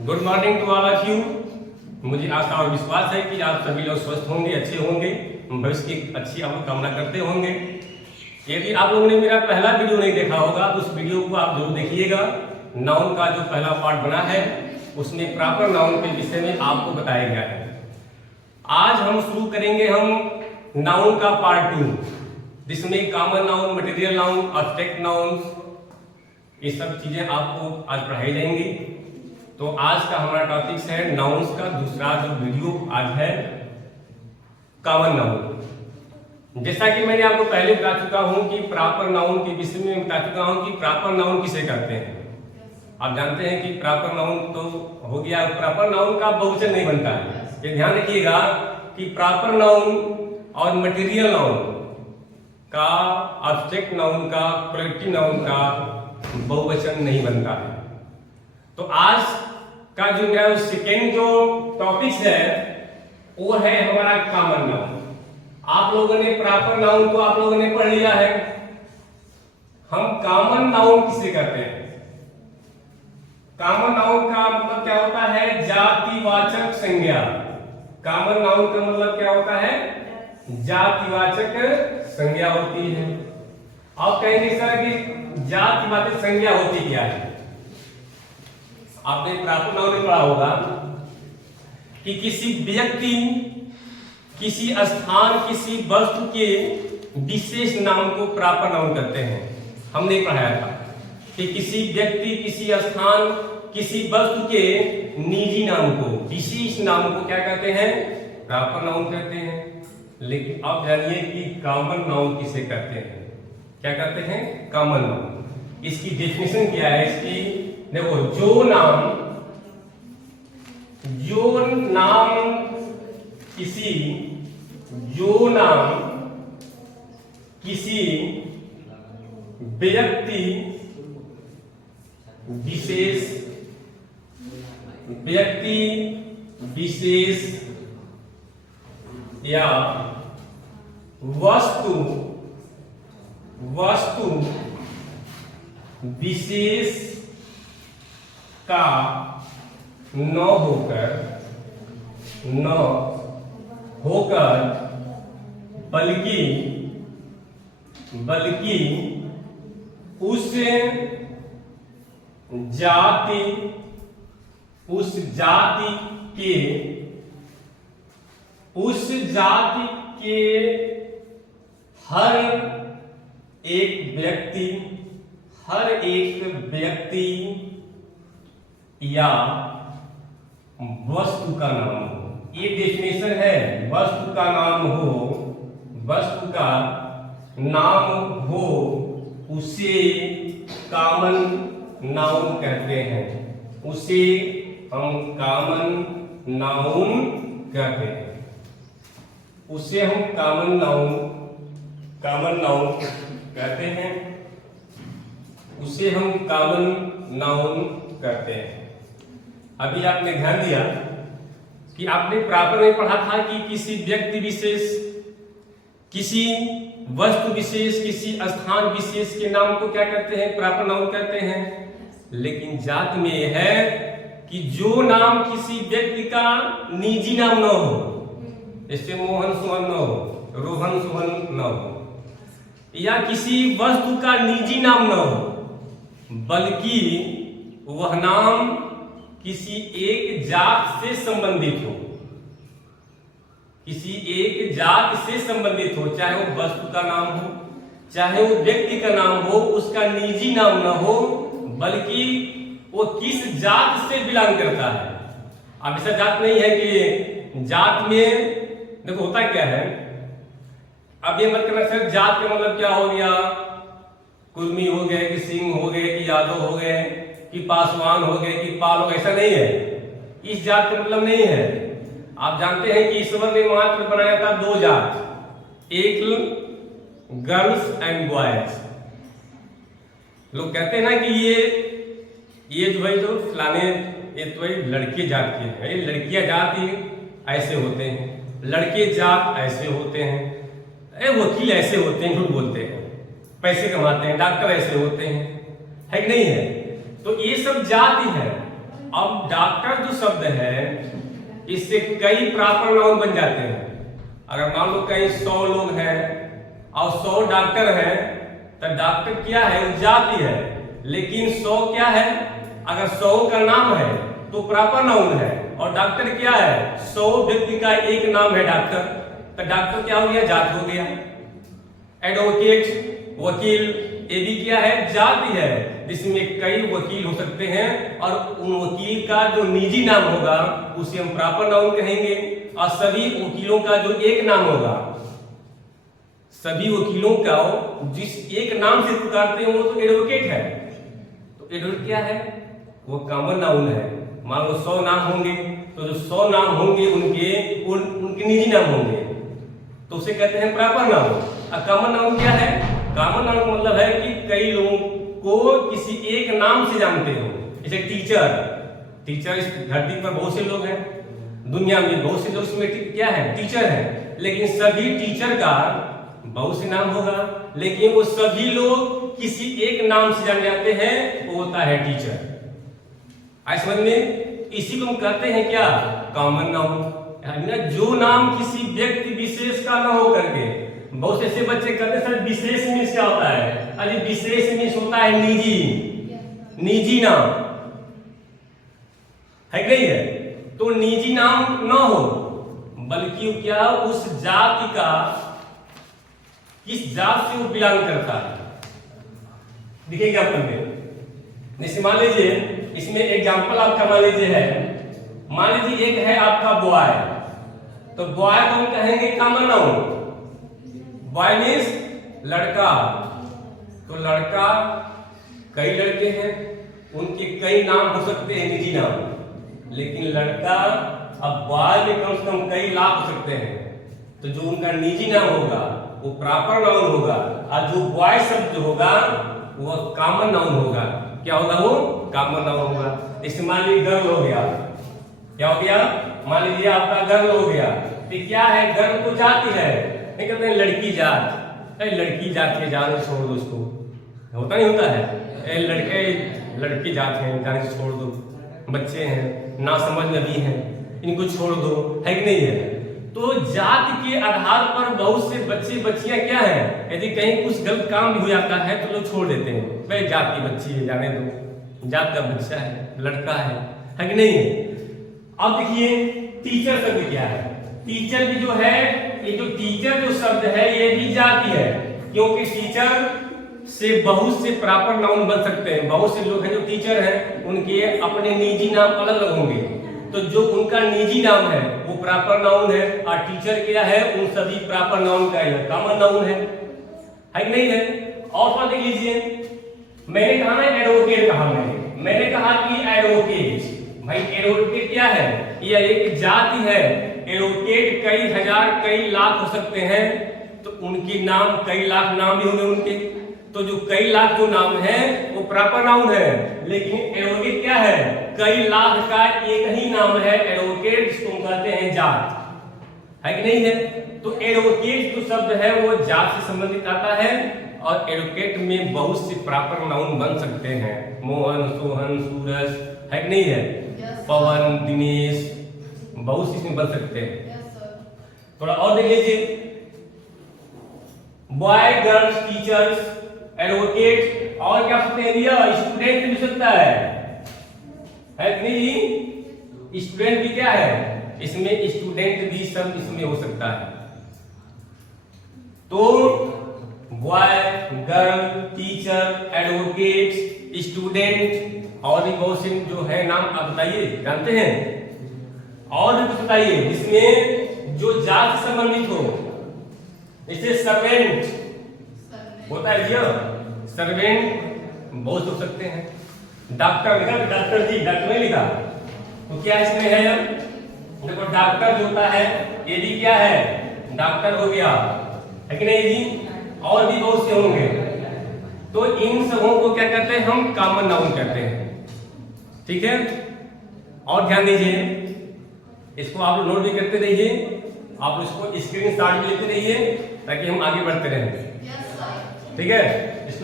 Good morning to all of you. मुझे आशा और विश्वास है कि आप सभी लोग स्वस्थ होंगे, अच्छे होंगे, भविष्य की अच्छी आप कामना करते होंगे। यदि आप लोगों ने मेरा पहला वीडियो नहीं देखा होगा तो उस वीडियो को आप जरूर देखिएगा। नाउन का जो पहला पार्ट बना है उसमें प्रॉपर नाउन के विषय में आपको बताया गया है। आज हम शुरू करेंगे नाउन का पार्ट 2, जिसमें common noun, material noun, abstract noun, ये सब चीजें आपको आज पढ़ाई जाएंगी। तो आज का हमारा टॉपिक है नाउन्स का दूसरा जो वीडियो आज है कॉमन नाउन। जैसा कि मैंने आपको पहले बता चुका हूं कि प्रॉपर नाउन के विषय में बता चुका हूं कि प्रॉपर नाउन किसे कहते हैं। आप जानते हैं कि प्रॉपर नाउन तो हो गया, प्रॉपर नाउन का बहुवचन नहीं बनता है। ये ध्यान रखिएगा कि प्रॉपर नाउन और मटेरियल नाउन का, एब्स्ट्रैक्ट नाउन का, कलेक्टिव नाउन का बहुवचन नहीं बनता है। तो आज का जो मेरा सेकेंड जो टॉपिक है वो है हमारा कॉमन नाउन। आप लोगों ने प्रॉपर नाउन तो आप लोगों ने पढ़ लिया है। हम कॉमन नाउन किसे कहते हैं? कॉमन नाउन का मतलब क्या होता है? जातिवाचक संज्ञा। कॉमन नाउन का मतलब क्या होता है? जातिवाचक संज्ञा होती है। आप कहेंगे सर कि जातिवाचक संज्ञा होती क्या है? आपने प्रॉपर नाउन में पढ़ा होगा कि किसी व्यक्ति, किसी स्थान, किसी वस्तु के विशेष नाम को प्रॉपर नाउन कहते हैं। हमने पढ़ाया था कि किसी व्यक्ति, किसी स्थान, किसी वस्तु के निजी नाम को, विशेष नाम को क्या कहते हैं? प्रॉपर नाउन कहते हैं। लेकिन अब जानिए कि कॉमन नाउन किसे कहते हैं। क्या कहते हैं? Common noun. इसकी डेफिनेशन क्या है इसकी? देखो, जो नाम किसी व्यक्ति विशेष या वस्तु विशेष का न होकर बल्कि उस जाति के हर एक व्यक्ति या वस्तु का नाम हो। ये डेफिनेशन है। वस्तु का नाम हो उसे कॉमन नाउन कहते हैं। उसे हम कॉमन नाउन कहते हैं। उसे हम कॉमन नाउन कहते हैं। उसे हम कॉमन नाउन कहते हैं। अभी आपने ध्यान दिया कि आपने प्रॉपर में पढ़ा था कि किसी व्यक्ति विशेष, किसी वस्तु विशेष, किसी स्थान विशेष के नाम को क्या कहते हैं? प्रॉपर नाउन कहते हैं। लेकिन जात में यह है कि जो नाम किसी व्यक्ति का निजी नाम न हो, जैसे मोहन सोहन न हो, रोहन सोहन न हो, या किसी वस्तु का निजी नाम न हो, बल्कि वह नाम किसी एक जात से संबंधित हो। किसी एक जात से संबंधित हो, चाहे वो वस्तु का नाम हो, चाहे वो व्यक्ति का नाम हो, उसका निजी नाम न हो, बल्कि वो किस जात से बिलोंग करता है। अब ऐसा जात नहीं है कि जात में, देखो होता क्या है, अब ये मत करना सर जात का मतलब क्या हो गया, कुर्मी हो गए कि सिंह हो गए कि यादव हो गए कि पासवान हो गए कि पाल हो गए, ऐसा नहीं है। इस जात का मतलब नहीं है। आप जानते हैं कि ईश्वर ने मात्र बनाया था दो जात, एक गर्ल्स एंड बॉयज। लोग कहते हैं ना कि ये जो है जो फलाने, ये तो लड़के जात के हैं, ये लड़कियां जात ही ऐसे होते हैं, लड़के जात ऐसे होते हैं, वकील ऐसे होते हैं, झूठ बोलते हैं, पैसे कमाते हैं, डॉक्टर ऐसे होते हैं, है कि नहीं है? तो ये सब जाति है। अब डॉक्टर जो शब्द है इससे कई प्रॉपर नाउन बन जाते हैं। अगर मान लो कहीं 100 लोग हैं और 100 डॉक्टर हैं तो डॉक्टर क्या है, वो जाति है। लेकिन 100 क्या है, अगर 100 का नाम है तो प्रॉपर नाउन है। और डॉक्टर क्या है, 100 व्यक्ति का एक नाम है डॉक्टर, तो डॉक्टर क्या हो गया, जात हो गया। एडवोकेट वकील, ये भी क्या है, जाति है, जिसमें कई वकील हो सकते हैं और उन वकील का जो निजी नाम होगा उसे हम प्रॉपर नाउन कहेंगे। और सभी वकीलों का जो एक नाम होगा, सभी वकीलों का जिस एक नाम से पुकारते हैं वो तो एडवोकेट है। तो एडवोकेट क्या है, वो कॉमन नाउन है। मान लो 100 नाम होंगे तो जो 100 नाम होंगे उनके निजी नाम होंगे, तो उसे कहते हैं प्रॉपर नाउन। और कॉमन नाउन क्या है, कॉमन नाउन मतलब है कि कई लोगों को किसी एक नाम से जानते हो। जैसे टीचर इस धरती पर बहुत से लोग हैं, दुनिया में बहुत से लोग इसमें क्या है, टीचर है। लेकिन सभी टीचर का बहुत से नाम होगा, लेकिन वो सभी लोग किसी एक नाम से जाने जाते हैं, वो होता है टीचर। आज समझ में, इसी को हम कहते हैं क्या, कॉमन नाउन। जो नाम किसी व्यक्ति विशेष का ना हो करके, बहुत से ऐसे बच्चे कहते हैं सर विशेष मीन्स क्या होता है, अरे विशेष मीन्स होता है निजी नाम है, नहीं है। तो निजी नाम ना हो बल्कि क्या, उस जाति का, किस जात से वो बिलोंग करता है, दिखेगा अपन में। जैसे मान लीजिए इसमें एग्जांपल आपका मान लीजिए है, मान लीजिए एक है आपका बॉय, तो बॉय को हम कहेंगे कॉमन नाउन। बॉय मीन्स लड़का, तो लड़का, कई लड़के हैं उनके कई नाम हो सकते हैं निजी नाम, लेकिन लड़का, अब बॉय में कम से कम कई लाख हो सकते हैं, तो जो उनका निजी नाम होगा वो प्रॉपर नाउन होगा। और जो बॉय शब्द जो होगा वो कॉमन नाउन होगा। क्या होगा, वो कॉमन नाउन होगा। जैसे मान लीजिए गर्ल हो गया, क्या हो गया, मान लीजिए आपका गर्ल हो गया, तो क्या है, गर्ल तो जाति है, नहीं कहते हैं लड़की जात, लड़की जात के जाने छोड़ दो, उसको होता नहीं होता है, लड़की जात है जाने से छोड़ दो, बच्चे हैं ना समझ नबी हैं, इनको छोड़ दो, है कि नहीं है। तो जात के आधार पर बहुत से बच्चे बच्चियां क्या है, यदि कहीं कुछ गलत काम भी हो जाता है तो लोग छोड़ देते हैं, भाई जात की बच्ची है जाने दो, जात का बच्चा है, लड़का है कि नहीं है। अब देखिए टीचर शब्द क्या है, टीचर भी जो है, ये जो टीचर जो शब्द है ये भी जाति है, क्योंकि टीचर से बहुत से प्रॉपर नाउन बन सकते हैं। बहुत से लोग हैं जो टीचर हैं, उनके अपने निजी नाम अलग अलग होंगे, तो जो उनका निजी नाम है वो प्रॉपर नाउन है, और टीचर क्या है, उन सभी प्रॉपर नाउन का कॉमन नाउन है कि नहीं है। और देख लीजिए, मैंने कहा ना एडवोकेट कहा, मैंने कहा कि एडवोकेट, भाई एडवोकेट क्या है, यह एक जाति है। एडवोकेट कई हजार कई लाख हो सकते हैं, तो उनके नाम कई लाख नाम भी होंगे उनके, तो जो कई लाख जो नाम है वो प्रॉपर नाउन है। लेकिन एडवोकेट क्या है, कई लाख का एक ही नाम है एडवोकेट, जिसको कहते हैं जात, है कि नहीं है। तो एडवोकेट जो शब्द है वो जात से संबंधित आता है, और एडवोकेट में बहुत से प्रॉपर नाउन बन सकते हैं, मोहन, सोहन, सूरज, है कि नहीं है, पवन, दिनेश, बहुत सी इसमें बन सकते हैं। थोड़ा और देख लीजिए, बॉय, गर्ल्स, टीचर्स, एडवोकेट, और क्या सकते हैं, स्टूडेंट भी सकता है कि नहीं। स्टूडेंट भी क्या है, इसमें स्टूडेंट भी सब इसमें हो सकता है। तो boy, girl, teacher, advocate, student, और भी बहुत से जो है नाम आप बताइए, जानते हैं, और भी कुछ बताइए जिसमें जो जात से संबंधित हो। जैसे सर्वेंट होता है, सर्वेंट बहुत हो सकते हैं। डॉक्टर लिखा, डॉक्टर जी, डॉक्टर नहीं लिखा, तो क्या इसमें है, देखो डॉक्टर जो होता है ये भी क्या है, डॉक्टर हो गया, है कि नहीं जी। और भी बहुत से होंगे, तो इन सबों को क्या कहते हैं, हम कॉमन नाउन कहते हैं, ठीक है। और ध्यान दीजिए, इसको आप नोट भी करते रहिए, आप इसको स्क्रीनशॉट भी लेते रहिए, ताकि हम आगे बढ़ते रहें, ठीक है।